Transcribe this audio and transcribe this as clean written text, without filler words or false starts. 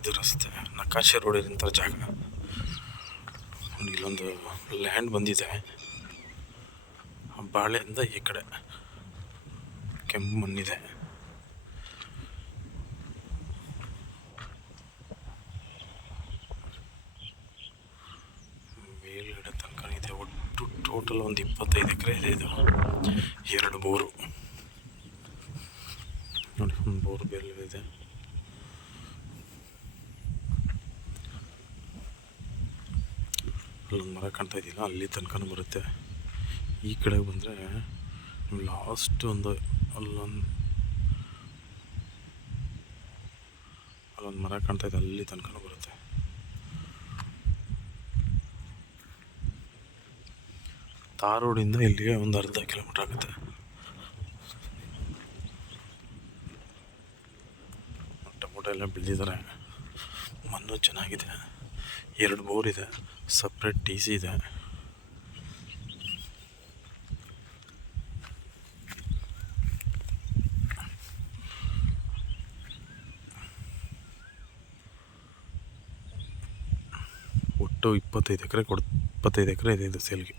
ಇದು ರಸ್ತೆ ನಕಾಶೆ ರೋಡ್ ಇರೋಂಥ ಜಾಗ. ಇಲ್ಲೊಂದು ಲ್ಯಾಂಡ್ ಬಂದಿದೆ. ಬಾಳೆಯಿಂದ ಈ ಕಡೆ ಕೆಂಪು ಮಣ್ಣಿದೆ. ಮೇಲ್ಗಡೆ ತನಕ ಇದೆ. ಒಟ್ಟು ಟೋಟಲ್ ಒಂದು 25 ಎಕರೆ ಇದೆ. ಇದು 2 ಬೋರು ನೋಡಿ. ಒಂದು ಬೋರ್ ಬೇರೆ ಇದೆ. ಅಲ್ಲೊಂದು ಮರ ಕಾಣ್ತಾ ಇದೆಯಲ್ಲ, ಅಲ್ಲಿ ತನಕ ಬರುತ್ತೆ. ಈ ಕಡೆಗೆ ಬಂದರೆ ಲಾಸ್ಟ್ ಅಲ್ಲೊಂದು ಮರ ಕಾಣ್ತಾ ಇದೆ, ಅಲ್ಲಿ ತನಕ ಬರುತ್ತೆ. ತಾರ್ ರೋಡಿಂದ ಇಲ್ಲಿಗೆ ಒಂದು ಅರ್ಧ ಕಿಲೋಮೀಟ್ರ್ ಆಗುತ್ತೆ. ಟೊಮೊಟೊ ಎಲ್ಲ ಬೆಳೆದಿದ್ದಾರೆ. ಮಣ್ಣು ಚೆನ್ನಾಗಿದೆ. 2 ಬೋರ್ ಇದೆ. ಸಪ್ರೇಟ್ TC ಇದೆ. ಒಟ್ಟು 25 ಎಕರೆ ಇದೆ ಇದು ಸೇಲ್ಗೆ.